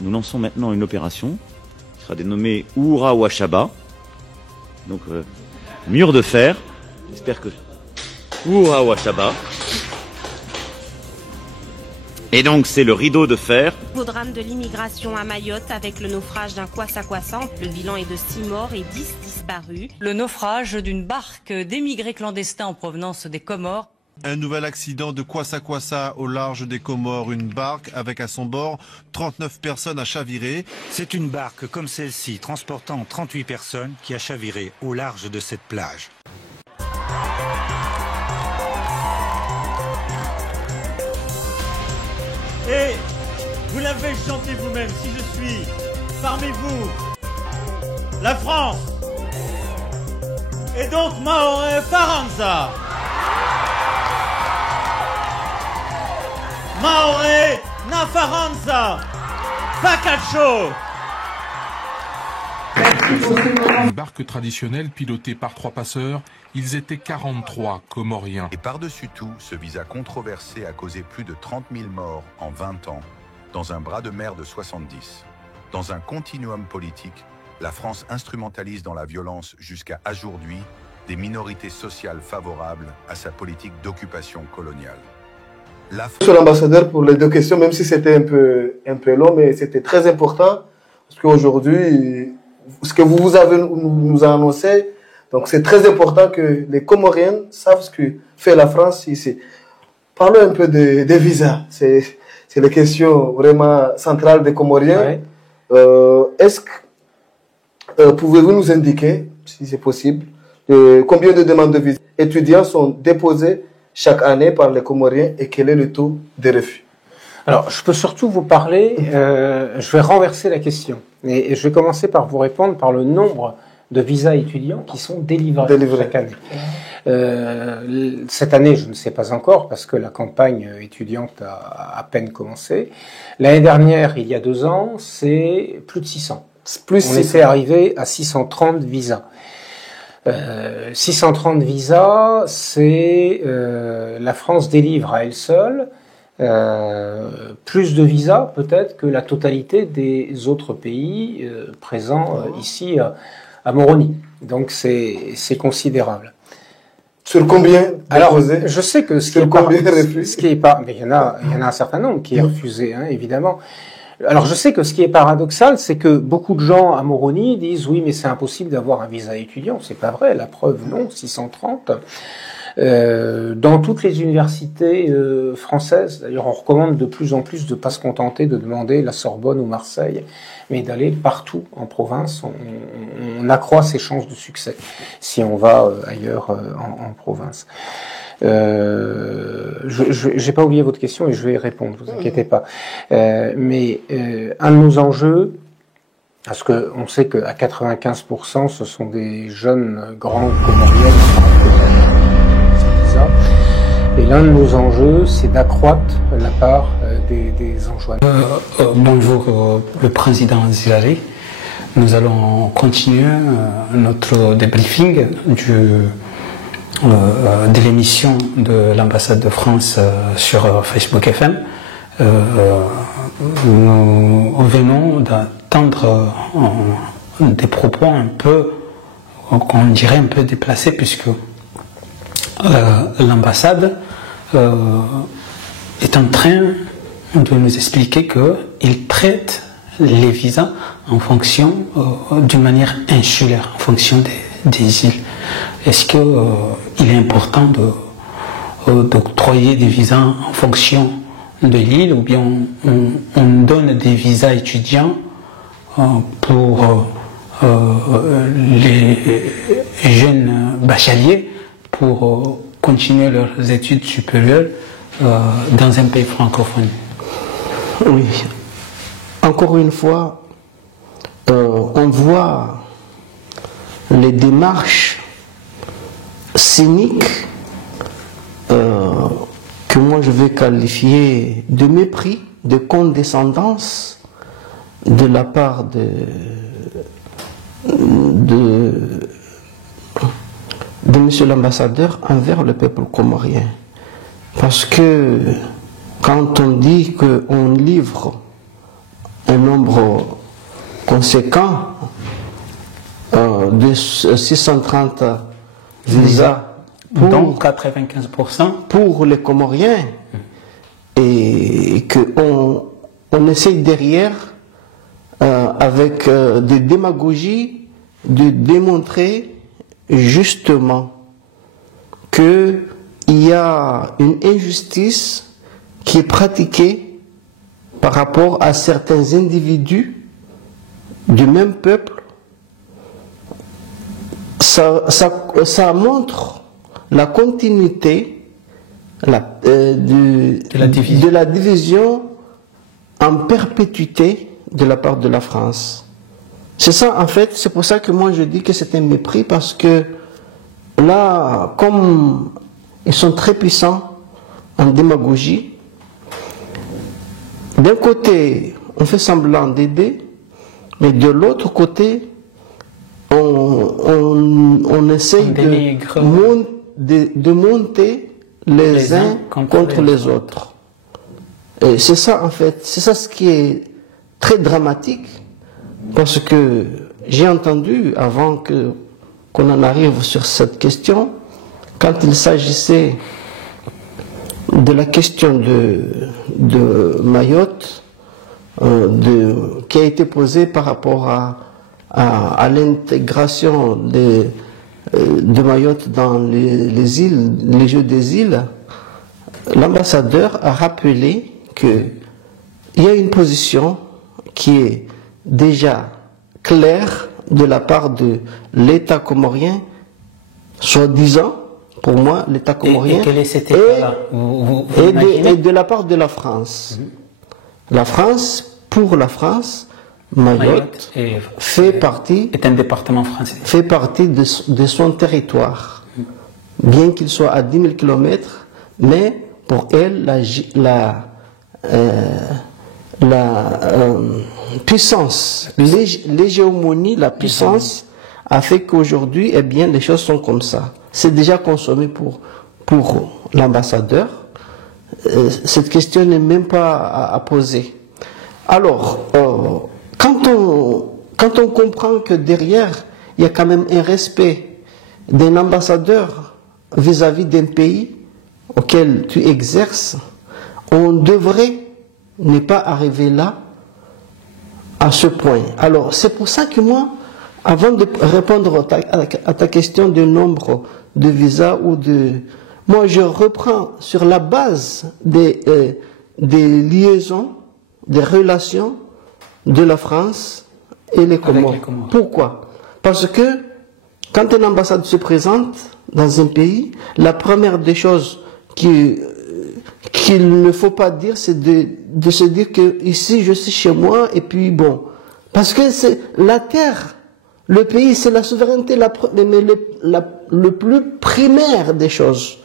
Nous lançons maintenant une opération qui sera dénommée Oura Wachaba. Donc, mur de fer. J'espère que... Oura Wachaba. Et donc, c'est le rideau de fer. Au drame de l'immigration à Mayotte avec le naufrage d'un kwassa-kwassa. Le bilan est de 6 morts et 10 disparus. Le naufrage d'une barque d'émigrés clandestins en provenance des Comores. Un nouvel accident de kwassa-kwassa au large des Comores. Une barque avec à son bord 39 personnes à chavirer. C'est une barque comme celle-ci, transportant 38 personnes, qui a chaviré au large de cette plage. Et vous l'avez chanté vous-même, si je suis parmi vous, la France, et donc Maoré Faranza. Maoré na Faranza, Pacacho. Une barque traditionnelle pilotée par 3 passeurs, ils étaient 43 Comoriens. Et par-dessus tout, ce visa controversé a causé plus de 30 000 morts en 20 ans, dans un bras de mer de 70. Dans un continuum politique, la France instrumentalise dans la violence jusqu'à aujourd'hui des minorités sociales favorables à sa politique d'occupation coloniale. Monsieur l'ambassadeur, pour les 2 questions, même si c'était un peu long, mais c'était très important, parce qu'aujourd'hui, ce que vous avez nous a annoncé, donc c'est très important que les Comoriens savent ce que fait la France ici. Parlons un peu des visas. C'est la question vraiment centrale des Comoriens. Ouais. Est-ce que pouvez-vous nous indiquer, si c'est possible, combien de demandes de visa étudiants sont déposées chaque année par les Comoriens et quel est le taux de refus? Alors, je peux surtout vous parler, je vais renverser la question. Et je vais commencer par vous répondre par le nombre de visas étudiants qui sont délivrés. Chaque année. Cette année, je ne sais pas encore, parce que la campagne étudiante a à peine commencé. L'année dernière, il y a 2 ans, c'est plus de 600. On était arrivé à 630 visas. 630 visas, c'est la France délivre à elle seule plus de visas peut-être que la totalité des autres pays présents ici à Moroni. Donc c'est considérable. Sur combien? Alors, je sais que ce qui est pas, mais il y en a un certain nombre qui est refusé, hein, évidemment. Alors, je sais que ce qui est paradoxal, c'est que beaucoup de gens à Moroni disent oui, mais c'est impossible d'avoir un visa étudiant. C'est pas vrai. La preuve, non, 630. Dans toutes les universités françaises, d'ailleurs, on recommande de plus en plus de pas se contenter de demander la Sorbonne ou Marseille, mais d'aller partout en province. On accroît ses chances de succès si on va ailleurs en province. J'ai pas oublié votre question et je vais y répondre, vous inquiétez pas. Mais un de nos enjeux, parce que on sait qu'à 95%, ce sont des jeunes grands Comoriens. Et l'un de nos enjeux, c'est d'accroître la part des enjoints. Bonjour, le président Zilali. Nous allons continuer notre débriefing de l'émission de l'ambassade de France sur Facebook FM. Nous venons d'entendre des propos un peu, on dirait un peu déplacés, puisque l'ambassade est en train de nous expliquer qu'il traite les visas en fonction, d'une manière insulaire, en fonction des îles. Est-ce qu'il est important d'octroyer des visas en fonction de l'île, ou bien on donne des visas étudiants pour les jeunes bacheliers pour continuer leurs études supérieures dans un pays francophone? Oui. Encore une fois, on voit les démarches cyniques que moi je vais qualifier de mépris, de condescendance de la part de monsieur l'ambassadeur envers le peuple comorien. Parce que quand on dit qu'on livre un nombre conséquent de 630 visas donc 95% pour les Comoriens, et qu'on essaye derrière, avec des démagogies, de démontrer justement qu'il y a une injustice qui est pratiquée par rapport à certains individus du même peuple. Ça montre la continuité de la division en perpétuité de la part de la France. C'est ça, en fait, c'est pour ça que moi je dis que c'est un mépris, parce que là, comme ils sont très puissants en démagogie, d'un côté, on fait semblant d'aider, mais de l'autre côté, on essaye de monter les uns contre les autres. Et c'est ça, en fait, c'est ça ce qui est très dramatique, parce que j'ai entendu, avant qu'on en arrive sur cette question, quand il s'agissait de la question de Mayotte, qui a été posée par rapport à l'intégration de Mayotte dans les îles, les Jeux des îles, l'ambassadeur a rappelé qu'il y a une position qui est déjà claire de la part de l'État comorien, soi-disant, pour moi, l'État comorien, et de la part de la France. La France, pour la France, Mayotte est un département français. Fait partie de son territoire. Bien qu'il soit à 10 000 km, mais pour elle, la puissance, l'hégémonie, la puissance a fait qu'aujourd'hui, eh bien, les choses sont comme ça. C'est déjà consommé pour l'ambassadeur. Cette question n'est même pas à poser. Alors, quand on comprend que derrière, il y a quand même un respect d'un ambassadeur vis-à-vis d'un pays auquel tu exerces, on devrait ne pas arriver là, à ce point. Alors, c'est pour ça que moi, avant de répondre à ta question de nombre de visas moi, je reprends sur la base des liaisons, des relations de la France et les Comores. Pourquoi? Parce que quand une ambassade se présente dans un pays, la première des choses qu'il ne faut pas dire, c'est de se dire que ici je suis chez moi et puis bon. Parce que c'est la terre, le pays, c'est la souveraineté le plus primaire des choses.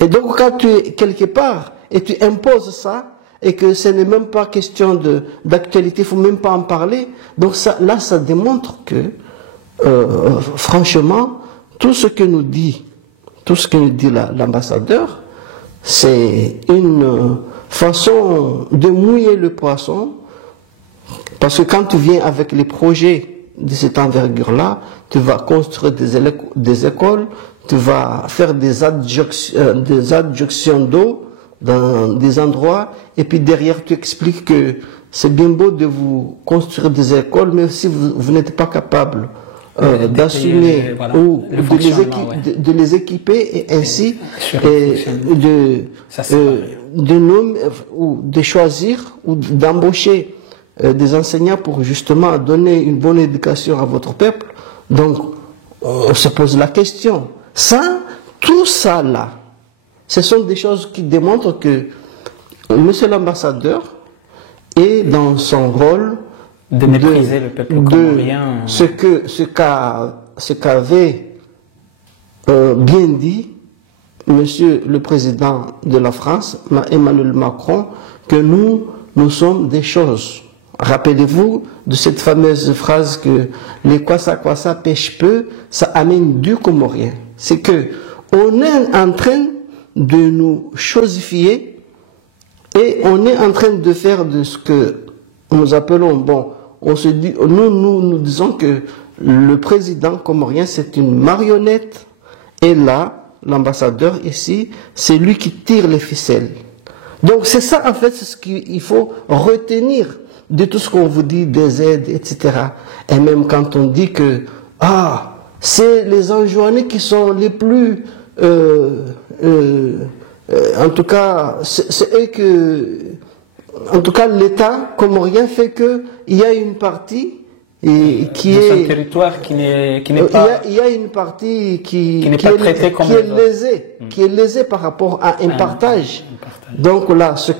Et donc quand tu es quelque part et tu imposes ça, et que ce n'est même pas question d'actualité, il ne faut même pas en parler, donc là ça démontre que franchement, tout ce que nous dit l'ambassadeur, c'est une façon de mouiller le poisson, parce que quand tu viens avec les projets de cette envergure-là, tu vas construire des écoles, tu vas faire des adjonctions d'eau dans des endroits, et puis derrière tu expliques que c'est bien beau de vous construire des écoles, mais si vous n'êtes pas capable d'assumer ou de les équiper, et ainsi de nommer ou de choisir ou d'embaucher des enseignants pour justement donner une bonne éducation à votre peuple. Donc on se pose la question. Tout ça là, ce sont des choses qui démontrent que monsieur l'ambassadeur est dans son rôle de mépriser le peuple comorien. Ce qu'avait bien dit monsieur le président de la France, Emmanuel Macron, que nous sommes des choses. Rappelez-vous de cette fameuse phrase que les kwassa pêchent peu, ça amène du comorien. C'est que on est en train de nous chosifier et on est en train de faire de ce que nous appelons, bon, on se dit, nous disons que le président comorien, c'est une marionnette, et là, l'ambassadeur ici, c'est lui qui tire les ficelles. Donc c'est ça, en fait, c'est ce qu'il faut retenir de tout ce qu'on vous dit, des aides, etc. Et même quand on dit que, c'est les Anjouanais qui sont les plus, en tout cas, c'est eux que, en tout cas, l'État comorien fait que il y a une partie qui est un territoire qui n'est pas. Il y a une partie qui n'est pas traitée comme qui est lésée par rapport à un partage. Donc là, ce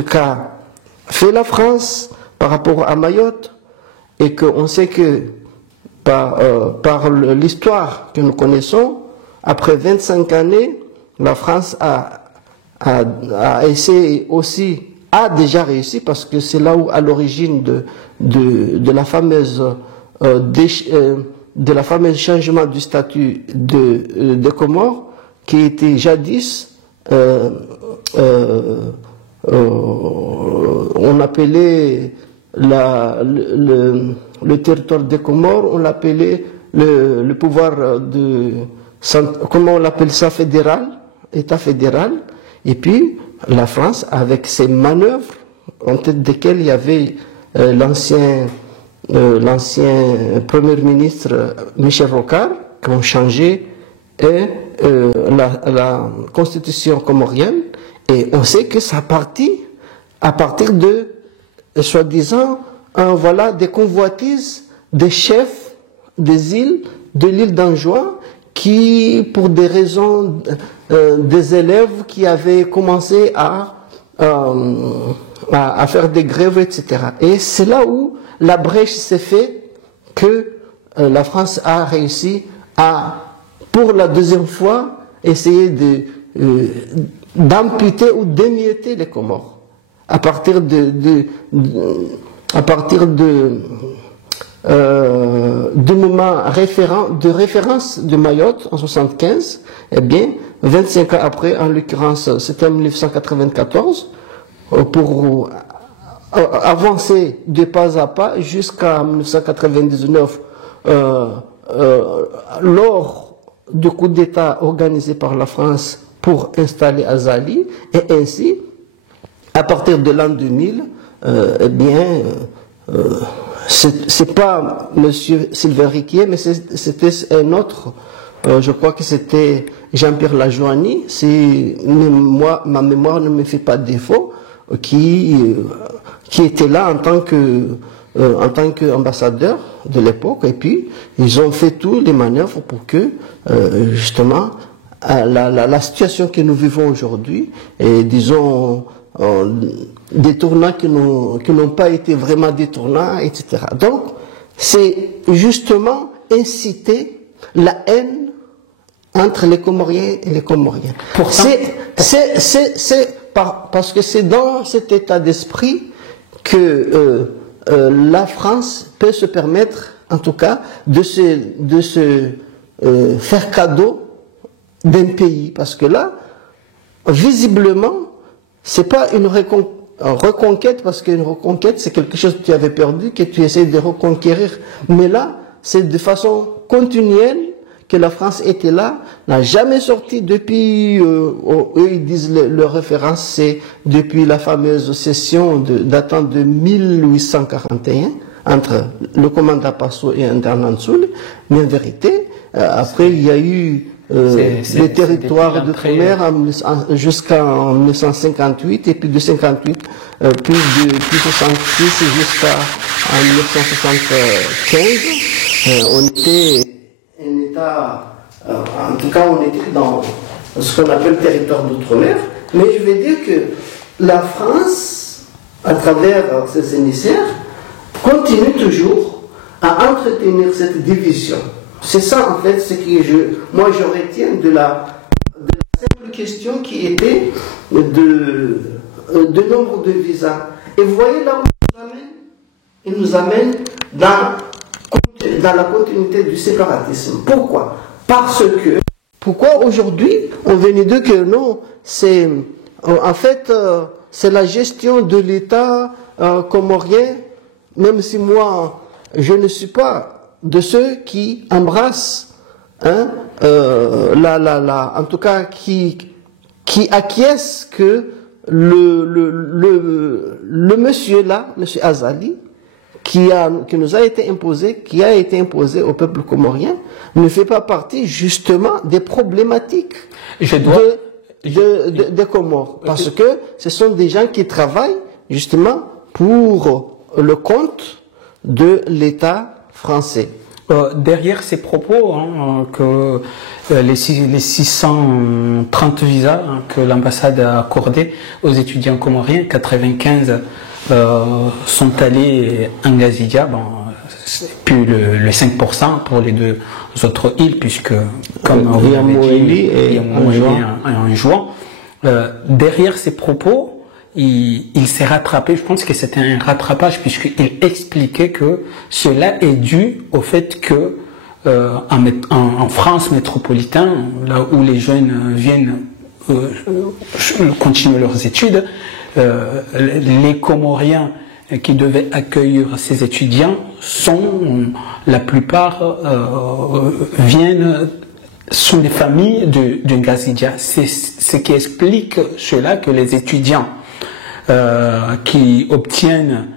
qu'a fait la France par rapport à Mayotte, et qu'on sait que par l'histoire que nous connaissons, après 25 années, la France a essayé aussi, a déjà réussi, parce que c'est là où, à l'origine de la fameuse changement du statut de Comores, qui était jadis, on appelait le territoire des Comores, on l'appelait le pouvoir comment on l'appelle ça, fédéral, État fédéral, et puis la France, avec ses manœuvres, en tête desquelles il y avait l'ancien Premier ministre Michel Rocard, qui ont changé la constitution comorienne, et on sait que ça partit à partir de, soi-disant, voilà, des convoitises des chefs des îles, de l'île d'Anjouan, qui, pour des raisons des élèves qui avaient commencé à faire des grèves, etc. Et c'est là où la brèche s'est faite, que la France a réussi à, pour la deuxième fois, essayer d'amputer ou d'émietter les Comores. À partir du moment de référence de Mayotte en 75, eh bien, 25 ans après, en l'occurrence, c'était en 1994, pour avancer de pas à pas jusqu'à 1999, lors du coup d'État organisé par la France pour installer Azali, et ainsi, à partir de l'an 2000, eh bien, c'est pas Monsieur Sylvain Riquier, mais c'était un autre, je crois que c'était Jean-Pierre Lajoigny, si ma mémoire ne me fait pas défaut, qui était là en tant qu'ambassadeur de l'époque, et puis ils ont fait toutes les manœuvres pour que justement la situation que nous vivons aujourd'hui, et disons des tournants qui n'ont pas été vraiment des tournants, etc. Donc, c'est justement inciter la haine entre les Comoriens et les Comoriens. Parce que c'est dans cet état d'esprit que la France peut se permettre, en tout cas, de se faire cadeau d'un pays. Parce que là, visiblement, c'est pas une reconquête, parce qu'une reconquête, c'est quelque chose que tu avais perdu, que tu essaies de reconquérir. Mais là, c'est de façon continuelle que la France était là, n'a jamais sorti depuis, eux ils disent leur référence, c'est depuis la fameuse session datant de 1841, entre le commandant Passo et Ndernansoul, mais en vérité, après il y a eu les territoires d'outre-mer jusqu'en 1958, et puis de 58, puis 66 jusqu'à 1975, on était un État, en tout cas on était dans ce qu'on appelle le territoire d'outre-mer, mais je vais dire que la France, à travers ses émissaires, continue toujours à entretenir cette division. C'est ça en fait ce que moi je retiens de la simple question qui était de nombre de visas. Et vous voyez là où il nous amène dans la continuité du séparatisme. Pourquoi? Parce que, pourquoi aujourd'hui on vient de dire que non, c'est, en fait, c'est la gestion de l'État comorien, même si moi, je ne suis pas de ceux qui embrassent, en tout cas, qui acquiescent que le monsieur là, monsieur Azali, qui nous a été imposé, qui a été imposé au peuple comorien, ne fait pas partie justement des problématiques des Comores. Parce que ce sont des gens qui travaillent justement pour le compte de l'État français. Derrière ces propos, que les 630 visas que l'ambassade a accordés aux étudiants comoriens, 95 sont allés en Gazidia, puis le 5% pour les deux autres îles, puisque, comme vous l'avez dit, et en juin. Derrière ces propos, il s'est rattrapé, je pense que c'était un rattrapage, puisqu'il expliquait que cela est dû au fait que en France métropolitaine, là où les jeunes viennent continuer leurs études, les Comoriens qui devaient accueillir ces étudiants la plupart sont des familles de Gazidia. C'est ce qui explique cela, que les étudiants qui obtiennent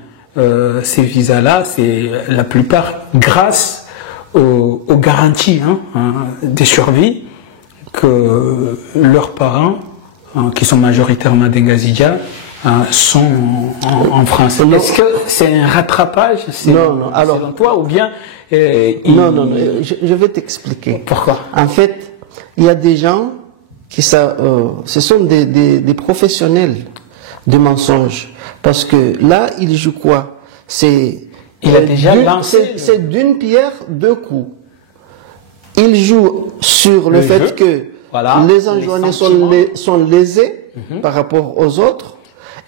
ces visas-là, c'est la plupart grâce aux garanties de survie que leurs parents, qui sont majoritairement des Gazidia, sont en France. Est-ce que c'est un rattrapage selon toi, ou bien Non, je vais t'expliquer. Pourquoi? En fait, il y a des gens qui ce sont des professionnels de mensonges. Parce que là, il joue quoi? C'est d'une pierre deux coups. Il joue sur le fait que les Anjouanais sont lésés par rapport aux autres,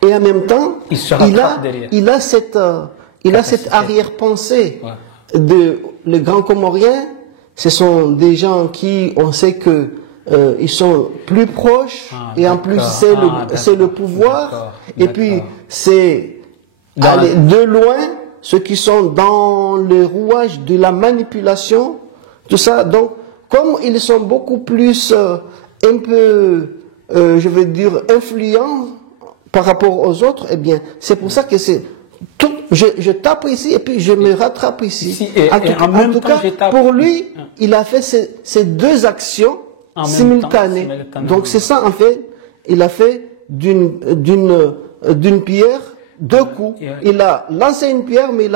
et en même temps, il a cette arrière-pensée de les grands Comoriens. Ce sont des gens qui, on sait que ils sont plus proches, et en plus c'est le pouvoir, et puis c'est aller de loin ceux qui sont dans le rouage de la manipulation, tout ça. Donc, comme ils sont beaucoup plus un peu, je veux dire, influents par rapport aux autres, eh bien, c'est pour ça que c'est tout. Je tape ici et puis je me rattrape ici. En tout cas, pour lui, il a fait ces deux actions simultanées. Donc c'est ça, en fait, il a fait d'une pierre deux coups. Il a lancé une pierre, mais il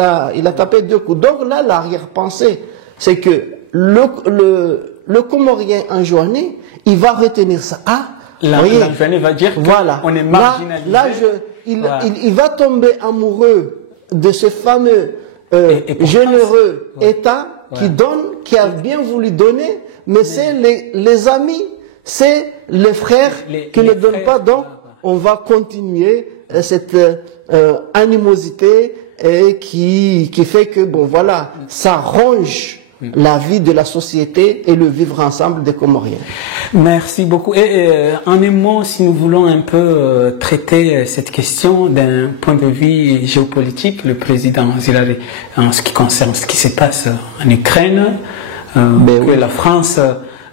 a tapé deux coups. Donc là, l'arrière-pensée, c'est que le Comorien enjoigné, il va retenir ça. L'enjoigné va dire qu'on est marginalisé. Il va tomber amoureux de ce fameux généreux État qui a bien voulu donner, mais c'est les amis, c'est les frères qui ne donnent pas. Donc, on va continuer cette animosité qui fait que, bon, voilà, ça ronge la vie de la société et le vivre ensemble des Comoriens. Merci beaucoup. Et en un mot, si nous voulons un peu traiter cette question d'un point de vue géopolitique, le président Zilari, en ce qui concerne ce qui se passe en Ukraine, que la France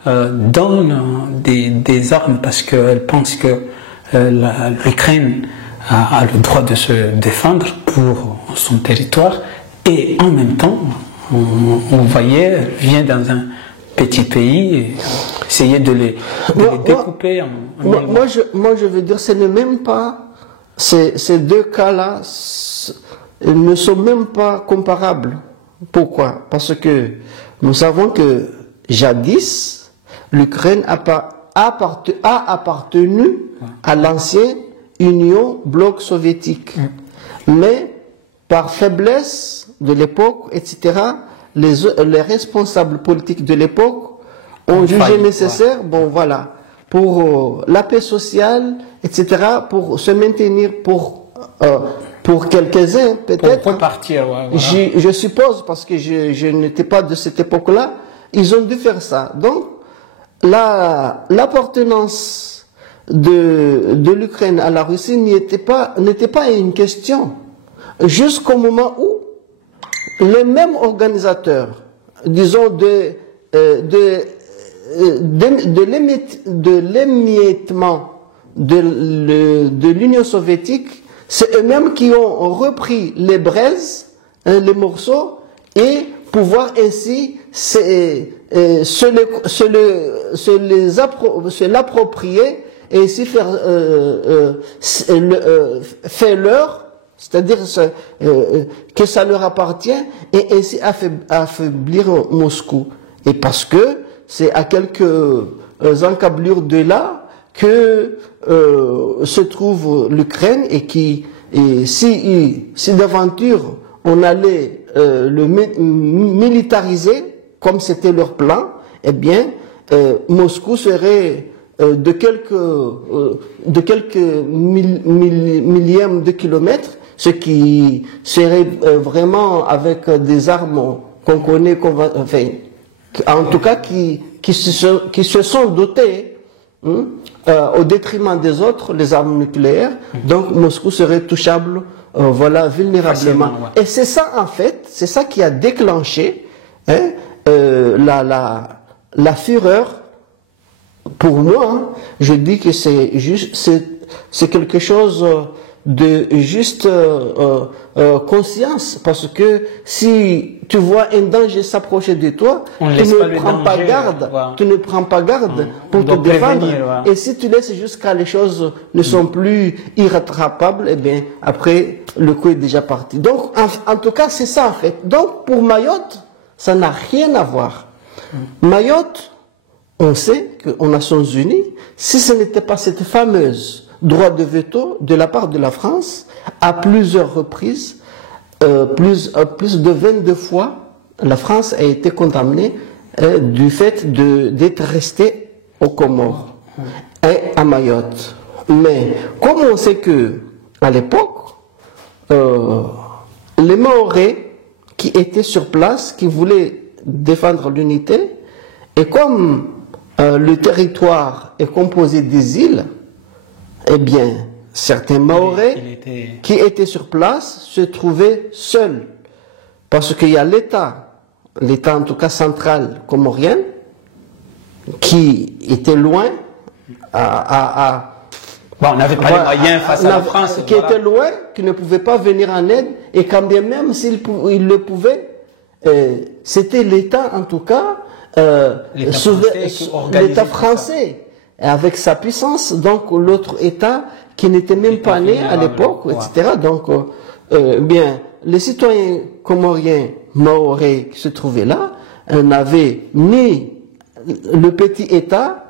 donne des armes parce qu'elle pense que l'Ukraine a le droit de se défendre pour son territoire, et en même temps, on voyait, elle vient dans un petit pays et essayer de les découper moi, je veux dire, ce n'est même pas, ces deux cas-là ne sont même pas comparables. Pourquoi? Parce que nous savons que jadis, l'Ukraine a appartenu à l'ancienne Union bloc soviétique. Mais par faiblesse de l'époque, etc., les responsables politiques de l'époque ont jugé nécessaire, bon voilà, pour la paix sociale, etc., pour se maintenir, pour quelques-uns peut-être. Pour repartir, je suppose, parce que je n'étais pas de cette époque-là, ils ont dû faire ça. Donc, l'appartenance de l'Ukraine à la Russie n'était pas une question. Jusqu'au moment où les mêmes organisateurs, disons, de l'émiettement de l'Union soviétique, c'est eux-mêmes qui ont repris les braises, les morceaux, et pouvoir ainsi se l'approprier et ainsi faire leur, c'est-à-dire que ça leur appartient, et ainsi affaiblir Moscou. Et parce que c'est à quelques encablures de là que se trouve l'Ukraine, et si d'aventure on allait le militariser comme c'était leur plan, eh bien Moscou serait de quelques millièmes de kilomètres, ce qui serait vraiment avec des armes qu'on connaît, enfin, en tout cas qui se sont dotés au détriment des autres, les armes nucléaires. Donc Moscou serait touchable, voilà, vulnérablement. Ouais. Et c'est ça en fait, c'est ça qui a déclenché la fureur. Pour moi, je dis que c'est quelque chose de juste conscience, parce que si tu vois un danger s'approcher de toi, tu ne prends pas garde pour te défendre. Et si tu laisses jusqu'à les choses ne sont plus irrattrapables, eh bien après le coup est déjà parti. Donc en tout cas c'est ça en fait. Donc pour Mayotte, ça n'a rien à voir. Mayotte, on sait qu'aux Nations Unies, si ce n'était pas cette fameuse droit de veto de la part de la France, à plusieurs reprises, plus de 22 fois, la France a été condamnée du fait d'être restée aux Comores et à Mayotte. Mais comme on sait que à l'époque, les Mahorais qui étaient sur place, qui voulaient défendre l'unité, et comme le territoire est composé des îles, eh bien, certains Mahorais qui étaient sur place se trouvaient seuls. Parce qu'il y a l'État en tout cas central comorien, qui était loin on n'avait pas les moyens face à la France. Qui était loin, qui ne pouvait pas venir en aide, et quand bien même s'il le pouvait, c'était l'État en tout cas, l'État français, avec sa puissance, donc l'autre État qui n'était même pas né à l'époque, etc. Donc, bien, les citoyens comoriens mahorais qui se trouvaient là n'avaient ni le petit État,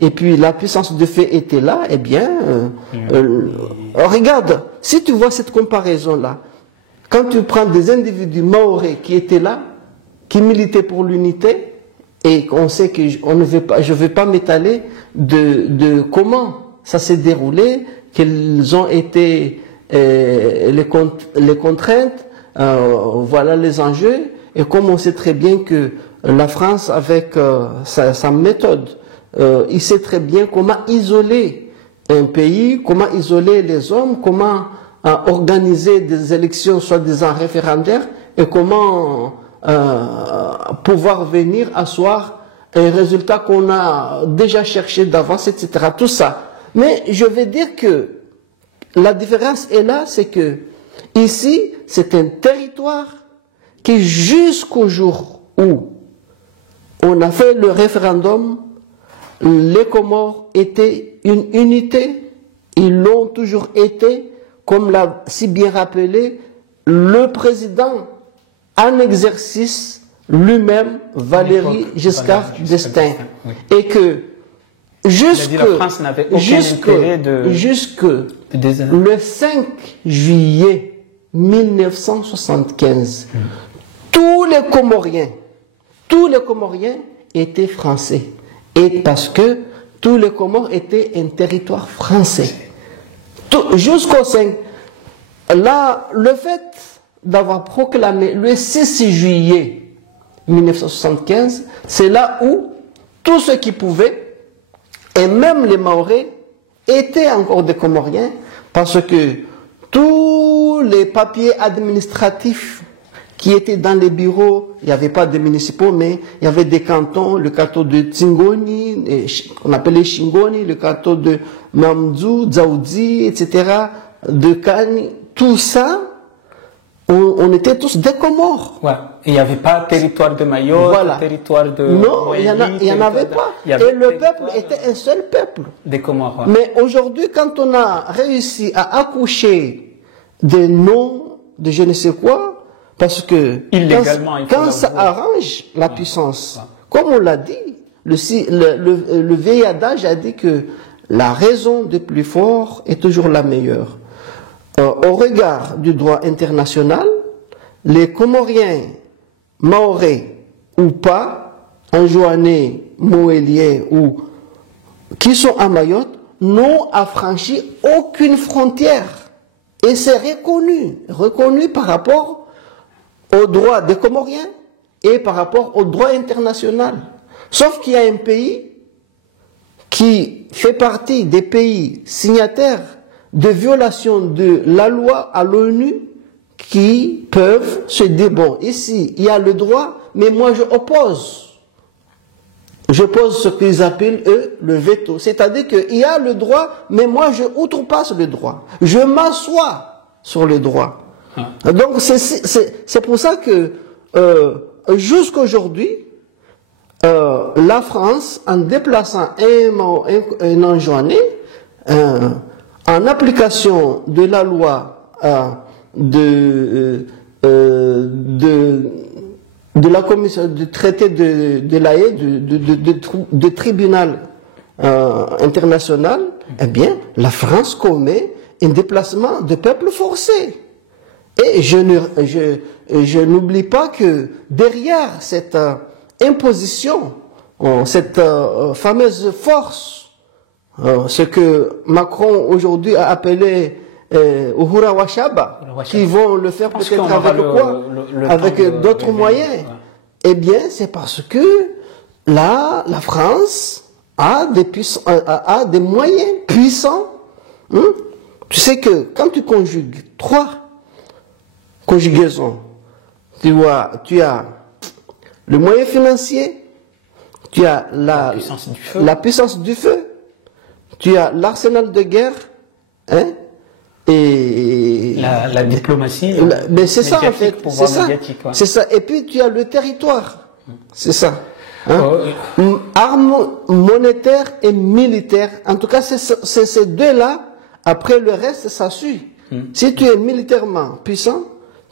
et puis la puissance de fait était là, eh bien, regarde, si tu vois cette comparaison-là, quand tu prends des individus mahorais qui étaient là, qui militaient pour l'unité, et on sait que je ne vais pas m'étaler de comment ça s'est déroulé, quelles ont été les contraintes, voilà les enjeux, et comme on sait très bien que la France, avec sa méthode, il sait très bien comment isoler un pays, comment isoler les hommes, comment organiser des élections soi-disant référendaires, et comment pouvoir venir asseoir un résultat qu'on a déjà cherché d'avance, etc. Tout ça. Mais je vais dire que la différence est là, c'est que ici, c'est un territoire qui, jusqu'au jour où on a fait le référendum, les Comores étaient une unité, ils l'ont toujours été, comme l'a si bien rappelé le président en exercice lui-même, Valéry Giscard d'Estaing, et que jusque le 5 juillet 1975, tous les Comoriens étaient français, et parce que tous les Comores étaient un territoire français. Jusqu'au 5. Là, le fait d'avoir proclamé le 6 juillet 1975, c'est là où tous ceux qui pouvaient, et même les Mahorais, étaient encore des Comoriens, parce que tous les papiers administratifs qui étaient dans les bureaux, il n'y avait pas de municipaux, mais il y avait des cantons, le canton de Tsingoni, qu'on appelait Shingoni, le canton de Mamdou, Dzaoudi, etc., de Kani, tout ça, on était tous des Comores. Ouais. Il n'y avait pas territoire de Mayotte, voilà. Territoire de... Non, il n'y en avait pas. Et le peuple était un seul peuple. Des Comores. Ouais. Mais aujourd'hui, quand on a réussi à accoucher des noms de je ne sais quoi, parce que quand ça arrange la puissance, comme on l'a dit, le vieil adage a dit que la raison du plus fort est toujours la meilleure. Au regard du droit international, les Comoriens, Mahorais ou pas, Anjouanais, Moéliens ou qui sont à Mayotte, n'ont affranchi aucune frontière. Et c'est reconnu par rapport aux droits des Comoriens et par rapport au droit international. Sauf qu'il y a un pays qui fait partie des pays signataires de violation de la loi à l'ONU qui peuvent se dire, bon, ici, il y a le droit, mais moi je oppose. Je pose ce qu'ils appellent, eux, le veto. C'est-à-dire qu'il y a le droit, mais moi je outrepasse le droit. Je m'assois sur le droit. Donc c'est pour ça que jusqu'aujourd'hui, la France, en déplaçant un Anjouanais, en application de la loi de la commission du traité de La Haye, de tribunal international, eh bien, la France commet un déplacement de peuple forcé. Et je n'oublie pas que derrière cette imposition, cette fameuse force, ce que Macron aujourd'hui a appelé Uhura Washaba, qui vont le faire peut-être avec quoi? Avec d'autres moyens. Eh bien, c'est parce que là, la France a des moyens puissants. Tu sais que quand tu conjugues 3 conjugaisons, tu as le moyen financier, tu as la puissance du feu, tu as l'arsenal de guerre, hein, et la diplomatie. Mais c'est ça en fait, c'est ça. Ouais. C'est ça. Et puis tu as le territoire, c'est ça. Hein? Armes monétaires et militaires. En tout cas, c'est ces deux-là. Après le reste, ça suit. Si tu es militairement puissant,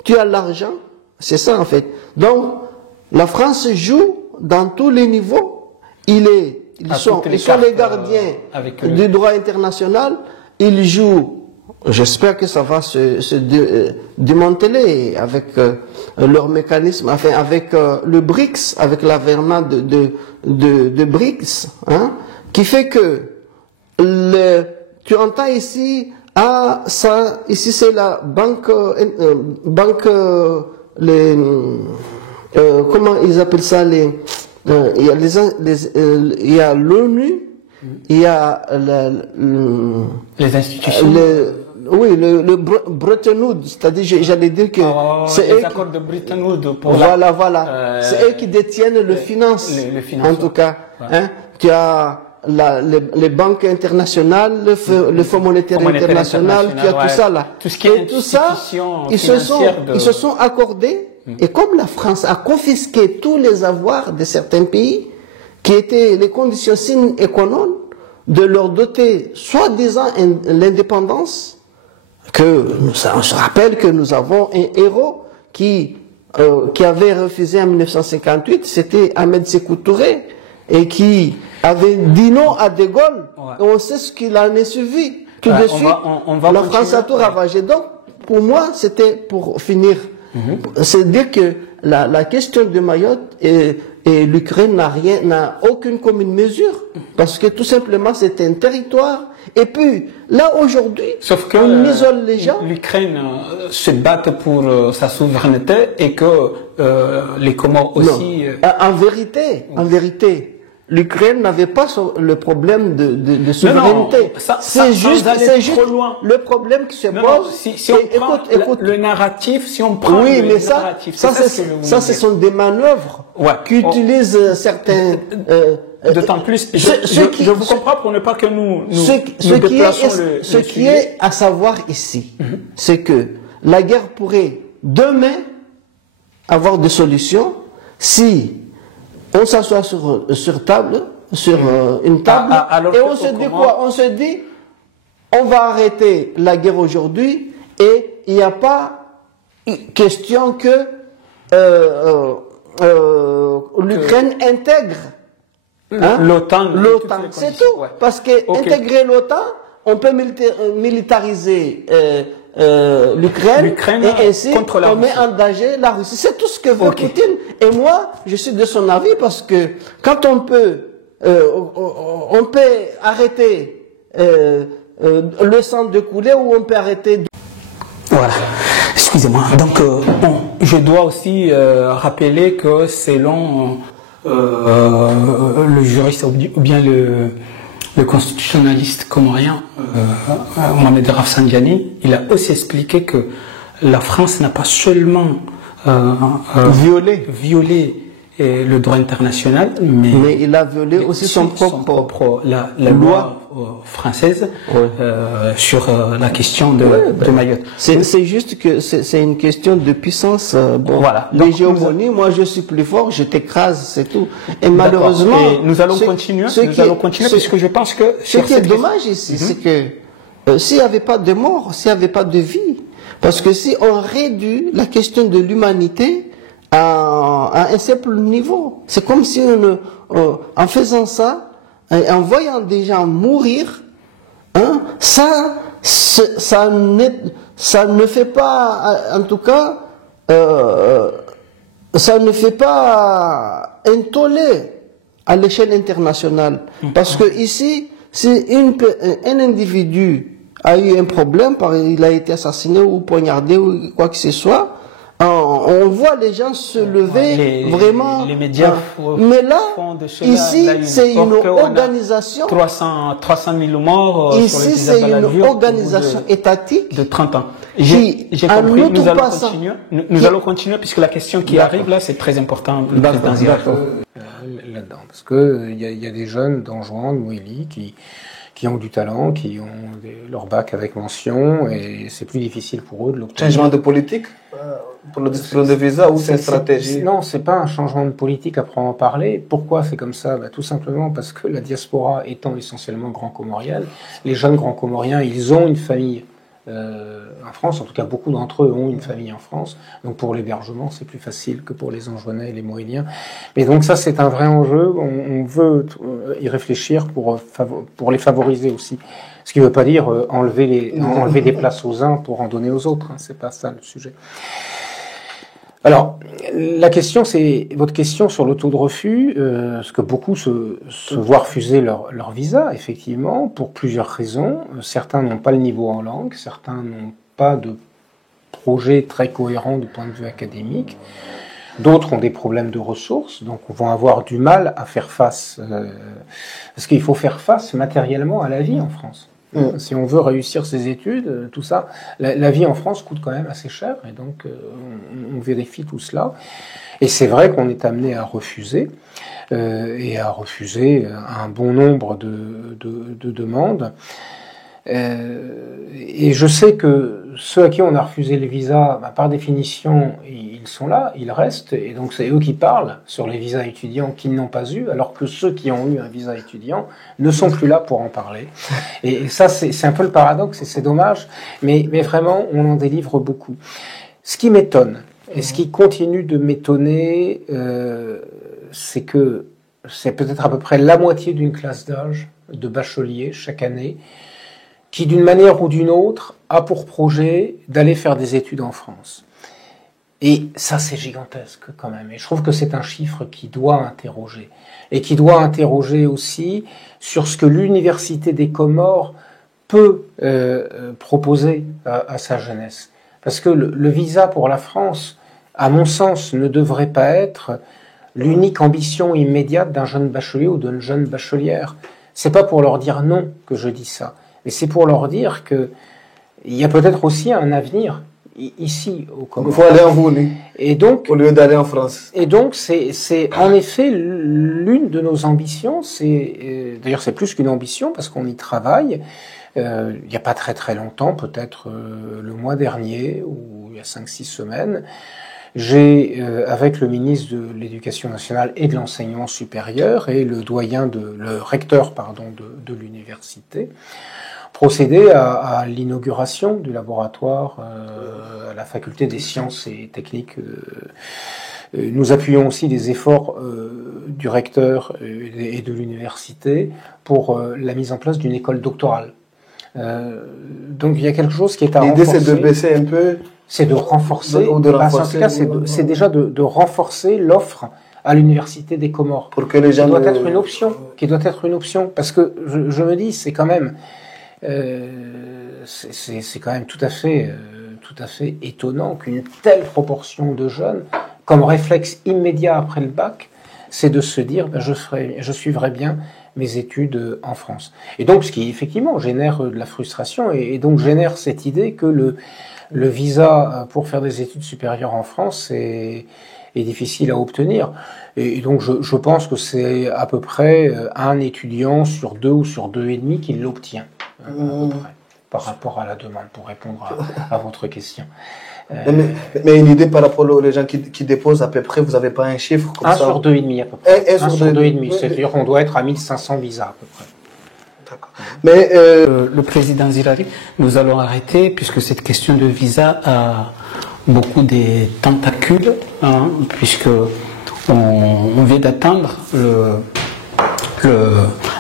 tu as l'argent. C'est ça en fait. Donc, la France joue dans tous les niveaux. Ils sont les gardiens du droit international. Ils jouent. J'espère que ça va se démanteler avec leur mécanisme, enfin avec le BRICS, avec l'avènement de BRICS, hein, qui fait que tu entends ici, ici c'est la banque, comment ils appellent ça, il y a l'ONU, il y a les institutions. Oui, le Bretton Woods, c'est-à-dire, j'allais dire que c'est les accords de Bretton Woods. Voilà. C'est eux qui détiennent le finance, en tout cas. Ouais. Hein, tu as les banques internationales, le Fonds monétaire international, tu as tout ça là. Tout ce qui est tout ça, ils se sont accordés. Et comme la France a confisqué tous les avoirs de certains pays, qui étaient les conditions sine qua non de leur doter soi-disant l'indépendance, on se rappelle que nous avons un héros qui avait refusé en 1958, c'était Ahmed Sékou Touré, et qui avait dit non à De Gaulle. Ouais. Et on sait ce qu'il en est suivi. Tout de suite, la France a tout ravagé. Donc, pour moi, c'était pour finir. C'est dire que la question de Mayotte et l'Ukraine n'a aucune commune mesure, parce que tout simplement c'est un territoire. Et puis là aujourd'hui, on isole les gens. L'Ukraine se bat pour sa souveraineté et que les Comores aussi. En vérité, l'Ukraine n'avait pas le problème de souveraineté. C'est juste le problème qui se pose. Si on prend le narratif, si on prend oui, mais narratif, ça ce sont des manœuvres qu'utilisent certains. D'autant plus, je vous comprends pour ne pas que nous ce qui est à savoir ici, c'est que la guerre pourrait demain avoir des solutions si on s'assoit sur une table et on se dit quoi? On se dit on va arrêter la guerre aujourd'hui et il n'y a pas question que l'Ukraine intègre l'OTAN, c'est tout. Parce que intégrer l'OTAN, on peut militariser l'Ukraine et ainsi on met en danger la Russie. C'est tout ce que veut Poutine. Et moi, je suis de son avis parce que quand on peut arrêter le sang de couler ou on peut arrêter. Voilà. Excusez-moi. Donc, je dois aussi rappeler que selon le juriste ou bien le constitutionnaliste comorien Mohamed Rafsanjani, il a aussi expliqué que la France n'a pas seulement violé le droit international, mais il a violé aussi son propre la loi française sur la question de Mayotte. C'est juste que c'est une question de puissance. Voilà. L'hégémonie, moi je suis plus fort, je t'écrase, c'est tout. Et malheureusement, nous allons continuer puisque je pense que ce qui est dommage ici, c'est que s'il n'y avait pas de mort, s'il n'y avait pas de vie, parce que si on réduit la question de l'humanité à un simple niveau, c'est comme si en faisant ça, en voyant des gens mourir, ça ne fait pas, en tout cas, ça ne fait pas un tollé à l'échelle internationale. Parce que ici, si un individu a eu un problème, il a été assassiné ou poignardé ou quoi que ce soit, on voit les gens se lever vraiment. Les médias mais là, ici, c'est une organisation. 300 000 morts. Ici, c'est une organisation étatique de 30 ans. J'ai compris. Nous allons continuer puisque la question qui arrive là, c'est très important. Là-dedans, parce que il y a des jeunes d'Anjouan, de Mouilly, qui ont du talent, qui ont leur bac avec mention, et c'est plus difficile pour eux de l'obtenir. Changement de politique pour le distribution de visa ou c'est une stratégie? Non, c'est pas un changement de politique à proprement parler. Pourquoi c'est comme ça? Tout simplement parce que la diaspora étant essentiellement grand-comoriale, les jeunes grands-comoriens, ils ont une famille en France, en tout cas beaucoup d'entre eux ont une famille en France, donc pour l'hébergement c'est plus facile que pour les Anjouanais et les Moëliens. Mais donc ça c'est un vrai enjeu, on veut y réfléchir pour les favoriser aussi. Ce qui ne veut pas dire enlever des places aux uns pour en donner aux autres, c'est pas ça le sujet. Alors, la question, c'est votre question sur le taux de refus, parce que beaucoup se voient refuser leur visa, effectivement, pour plusieurs raisons. Certains n'ont pas le niveau en langue, certains n'ont pas de projet très cohérent du point de vue académique. D'autres ont des problèmes de ressources, donc vont avoir du mal à faire face, parce qu'il faut faire face matériellement à la vie en France. Si on veut réussir ses études, tout ça, la vie en France coûte quand même assez cher, et donc on vérifie tout cela. Et c'est vrai qu'on est amené à refuser, et à refuser un bon nombre de demandes. Et je sais que ceux à qui on a refusé le visa, par définition, ils sont là, ils restent, et donc c'est eux qui parlent sur les visas étudiants qu'ils n'ont pas eu, alors que ceux qui ont eu un visa étudiant ne sont plus là pour en parler. Et ça, c'est un peu le paradoxe, et c'est dommage, mais vraiment, on en délivre beaucoup. Ce qui m'étonne, et ce qui continue de m'étonner, c'est que c'est peut-être à peu près la moitié d'une classe d'âge de bacheliers chaque année qui, d'une manière ou d'une autre, a pour projet d'aller faire des études en France. Et ça, c'est gigantesque quand même. Et je trouve que c'est un chiffre qui doit interroger. Et qui doit interroger aussi sur ce que l'Université des Comores peut proposer à sa jeunesse. Parce que le visa pour la France, à mon sens, ne devrait pas être l'unique ambition immédiate d'un jeune bachelier ou d'une jeune bachelière. C'est pas pour leur dire non que je dis ça, mais c'est pour leur dire que il y a peut-être aussi un avenir ici au Comores. Il faut aller en Wallonie, et donc, au lieu d'aller en France. Et donc, c'est en effet l'une de nos ambitions. D'ailleurs, c'est plus qu'une ambition parce qu'on y travaille. Il n'y a pas très très longtemps, peut-être le mois dernier ou il y a 5-6 semaines, j'ai, avec le ministre de l'Éducation nationale et de l'Enseignement supérieur et le recteur de l'université, procédé à l'inauguration du laboratoire à la faculté des sciences et techniques. Nous appuyons aussi les efforts du recteur et de l'université pour la mise en place d'une école doctorale. Donc il y a quelque chose qui est à renforcer. L'idée c'est de baisser un peu. C'est de renforcer. En tout cas, c'est déjà de renforcer l'offre à l'université des Comores. Pour que les gens. Qui doit être une option. Parce que je me dis, c'est quand même, c'est quand même tout à fait étonnant qu'une telle proportion de jeunes, comme réflexe immédiat après le bac, c'est de se dire, je suivrai bien mes études en France. Et donc, ce qui effectivement génère de la frustration et donc génère cette idée que le visa pour faire des études supérieures en France est difficile à obtenir. Et donc, je pense que c'est à peu près un étudiant sur 2 ou sur 2,5 qui l'obtient, à peu près, par rapport à la demande, pour répondre à votre question. Mais une idée par rapport aux gens qui déposent à peu près, vous n'avez pas un chiffre comme 1 ça? sur 2,5 à peu près. 1 sur 2,5, c'est-à-dire qu'on doit être à 1500 visas à peu près. Mais le président Zilari, nous allons arrêter puisque cette question de visa a beaucoup de tentacules, puisque on vient d'attendre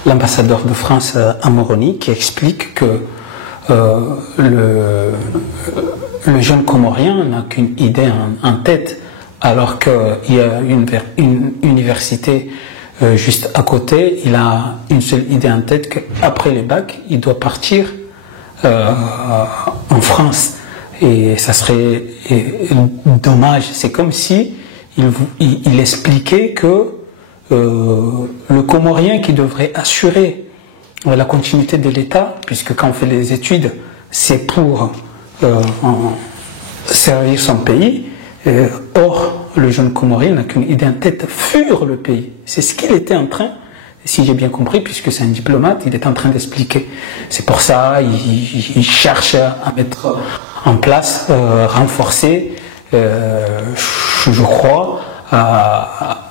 l'ambassadeur de France à Moroni qui explique que le jeune Comorien n'a qu'une idée en tête, alors qu'il y a une université juste à côté, il a une seule idée en tête qu'après le bac, il doit partir en France. Et ça serait dommage. C'est comme si il expliquait que le Comorien qui devrait assurer la continuité de l'État, puisque quand on fait les études, c'est pour servir son pays. Or, le jeune Comorien n'a qu'une idée en tête, fuir le pays. C'est ce qu'il était en train, si j'ai bien compris, puisque c'est un diplomate, il est en train d'expliquer. C'est pour ça il cherche à mettre en place, renforcer, je crois, à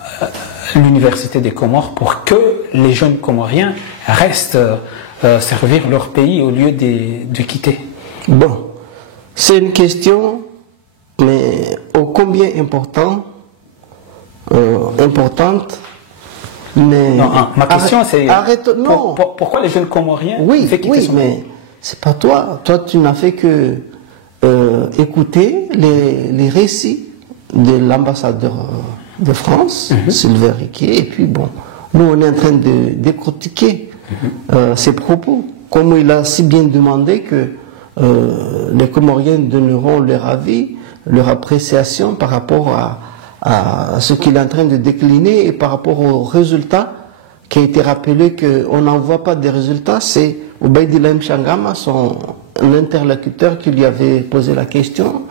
l'université des Comores pour que les jeunes Comoriens restent servir leur pays au lieu de quitter. Bon, c'est une question, mais ô combien importante, mais... Non, ma question c'est... non. Pourquoi les jeunes Comoriens... Oui, mais c'est pas toi. Toi, tu n'as fait que écouter les récits de l'ambassadeur de France, Sylvain Riquier, et puis bon, nous on est en train de décortiquer ses propos, comme il a si bien demandé que les Comoriens donneront leur avis, leur appréciation par rapport à ce qu'il est en train de décliner et par rapport aux résultats qui a été rappelé qu'on n'en voit pas des résultats. C'est Obaïdillah Mchangama, son interlocuteur, qui lui avait posé la question.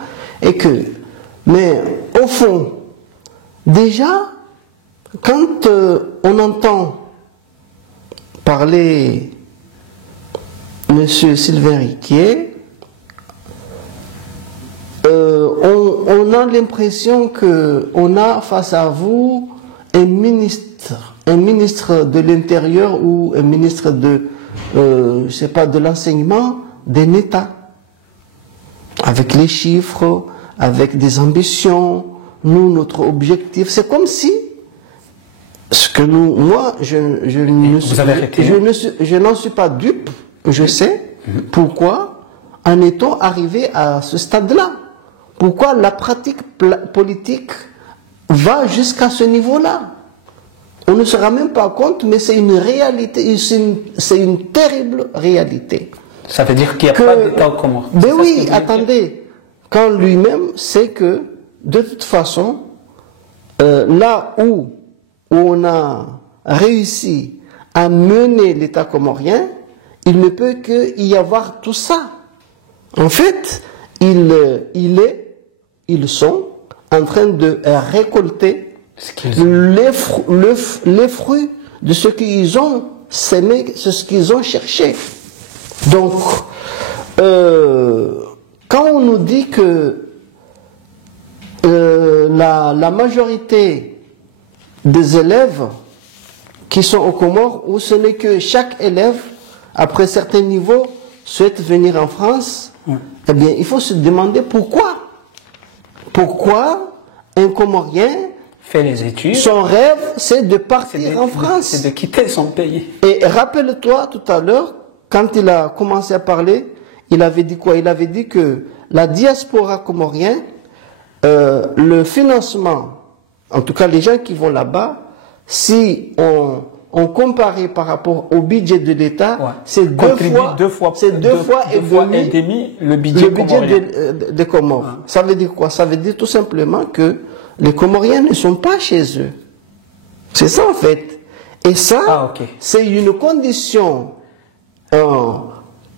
Mais au fond, déjà, quand on entend parler M. Sylvain Riquier, on a l'impression qu'on a face à vous un ministre de l'Intérieur ou un ministre de, je sais pas, de l'enseignement d'un État, avec les chiffres, avec des ambitions. Nous, notre objectif, c'est comme si moi, je n'en suis pas dupe, je sais pourquoi en est-on arrivé à ce stade-là. Pourquoi la pratique politique va jusqu'à ce niveau-là? On ne se rend même pas compte, mais c'est une réalité, c'est une terrible réalité. Ça veut dire qu'il n'y a pas d'État au Comores. Ben oui, attendez, quand lui-même sait que, de toute façon, là où où on a réussi à mener l'État comorien, il ne peut y avoir tout ça. En fait, ils sont en train de récolter les fruits de ce qu'ils ont sémé, de ce qu'ils ont cherché. Donc, quand on nous dit que la majorité des élèves qui sont aux Comores, où ce n'est que chaque élève, après certains niveaux, souhaite venir en France, eh bien, il faut se demander pourquoi. Pourquoi un Comorien fait les études. Son rêve, c'est de partir en France. C'est de quitter son pays. Et rappelle-toi tout à l'heure, quand il a commencé à parler, il avait dit quoi? Il avait dit que la diaspora comorienne, le financement, en tout cas les gens qui vont là-bas, si on comparait par rapport au budget de l'État, c'est deux fois et demi le budget des Comores. Ça veut dire quoi? Ça veut dire tout simplement que les Comoriens ne sont pas chez eux. C'est ça en fait. Et ça, c'est une condition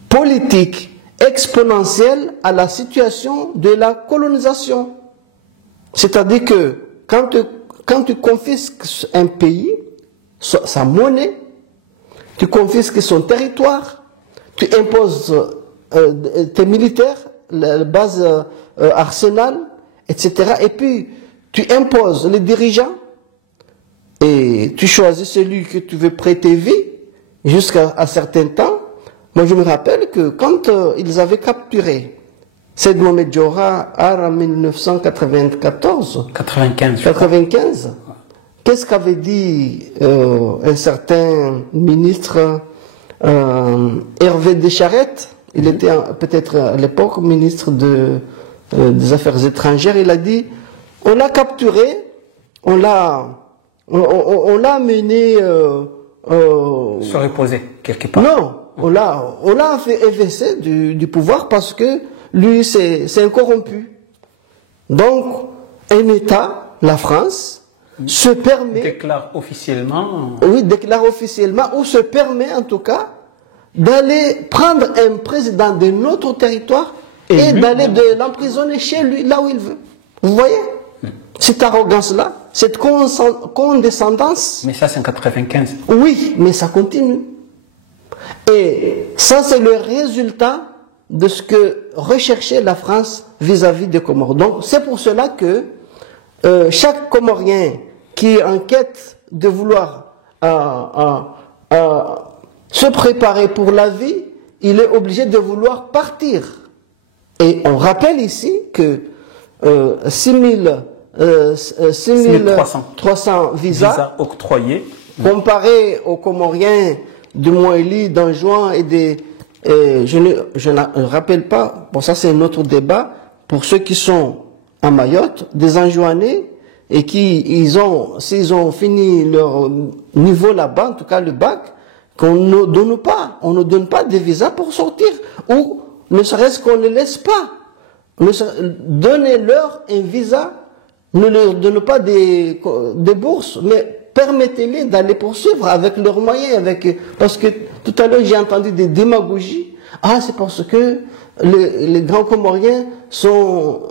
politique exponentielle à la situation de la colonisation. C'est-à-dire que quand tu confisques un pays, sa monnaie, tu confisques son territoire, tu imposes tes militaires, la base arsenal, etc. Et puis, tu imposes les dirigeants et tu choisis celui que tu veux prêter vie jusqu'à un certain temps. Moi, je me rappelle que quand ils avaient capturé Seyd Mohamed Diora en 1995, qu'est-ce qu'avait dit un certain ministre Hervé Descharette? Il était peut-être à l'époque ministre des Affaires étrangères. Il a dit, on l'a capturé, on l'a amené se reposer quelque part. Non, on l'a fait évincer du pouvoir parce que lui c'est un corrompu. Donc un État, la France, se permet, déclare officiellement ou se permet en tout cas d'aller prendre un président de notre territoire et d'aller l'emprisonner chez lui, là où il veut. Vous voyez cette arrogance-là, cette condescendance. Mais ça, c'est en 95. Oui, mais ça continue. Et ça, c'est le résultat de ce que recherchait la France vis-à-vis des Comores. Donc, c'est pour cela que chaque Comorien qui est en quête de vouloir se préparer pour la vie, il est obligé de vouloir partir. Et on rappelle ici que 6300 visas octroyés, comparés aux Comoriens de Moélie, d'Anjouan et je ne rappelle pas, bon ça c'est un autre débat, pour ceux qui sont à Mayotte, des Anjouanais, et s'ils ont fini leur niveau là-bas, en tout cas le bac, qu'on ne donne pas des visas pour sortir, ou ne serait-ce qu'on ne laisse pas. Donnez-leur un visa, ne leur donnez pas des bourses, mais permettez-les d'aller poursuivre avec leurs moyens, parce que tout à l'heure j'ai entendu des démagogies. Ah, c'est parce que les grands Comoriens sont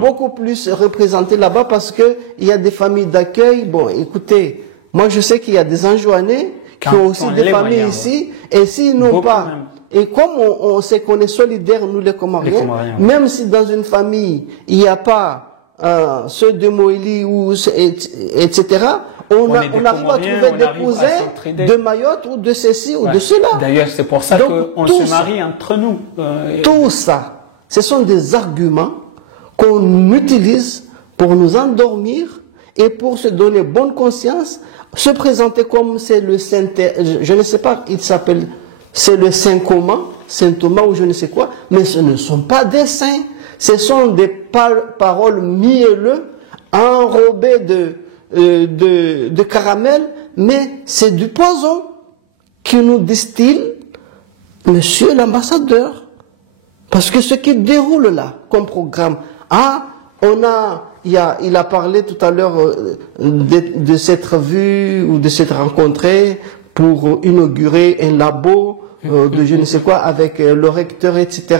beaucoup plus représentés là-bas parce que il y a des familles d'accueil. Bon, écoutez, moi je sais qu'il y a des Anjouanais qui ont aussi des familles ici, et s'ils n'ont pas, et comme on sait qu'on est solidaires, nous les Comoriens, même si dans une famille il n'y a pas ceux de Moélie etc., on arrive à trouver des cousins de Mayotte ou de ceci ou de cela. D'ailleurs, c'est pour ça qu'on se marie entre nous. Tout ça, ce sont des arguments qu'on utilise pour nous endormir et pour se donner bonne conscience, se présenter comme c'est le Saint, je ne sais pas, il s'appelle, c'est le Saint Thomas ou je ne sais quoi, mais ce ne sont pas des saints, ce sont des paroles mielleuses, enrobées de caramel, mais c'est du poison qui nous distille monsieur l'ambassadeur. Parce que ce qui déroule là, comme programme, il a parlé tout à l'heure de s'être vu ou de s'être rencontré pour inaugurer un labo de je ne sais quoi avec le recteur, etc.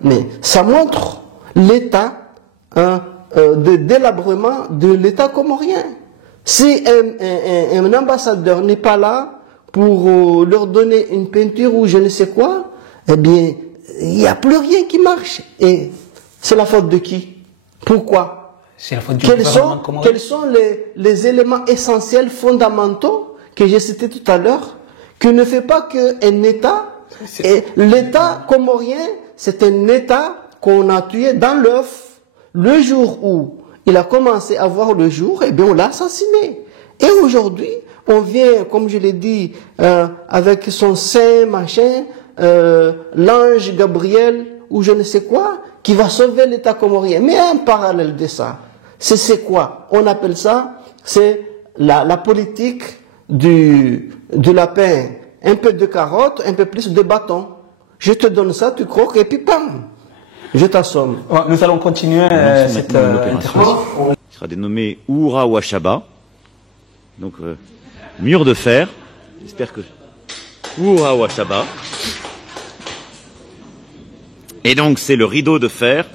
Mais ça montre l'état de délabrement de l'État comorien. Si un ambassadeur n'est pas là pour leur donner une peinture ou je ne sais quoi, eh bien, il n'y a plus rien qui marche. Et c'est la faute de qui? Pourquoi? C'est la faute du gouvernement comorien. Quels sont les éléments essentiels, fondamentaux, que j'ai cités tout à l'heure, que ne fait pas qu'un État, et l'État comorien, c'est un État qu'on a tué dans l'œuf. Le jour où il a commencé à voir le jour, eh bien on l'a assassiné. Et aujourd'hui, on vient, comme je l'ai dit, avec son saint machin, l'ange Gabriel, ou je ne sais quoi, qui va sauver l'État comorien. Mais en parallèle de ça, c'est quoi? On appelle ça, c'est la politique du lapin. Un peu de carotte, un peu plus de bâton. Je te donne ça, tu croques, et puis pam, je t'assomme. Nous allons continuer cette opération qui sera dénommée Oura Washaba. Donc, mur de fer. J'espère que... Oura Washaba. Et donc, c'est le rideau de fer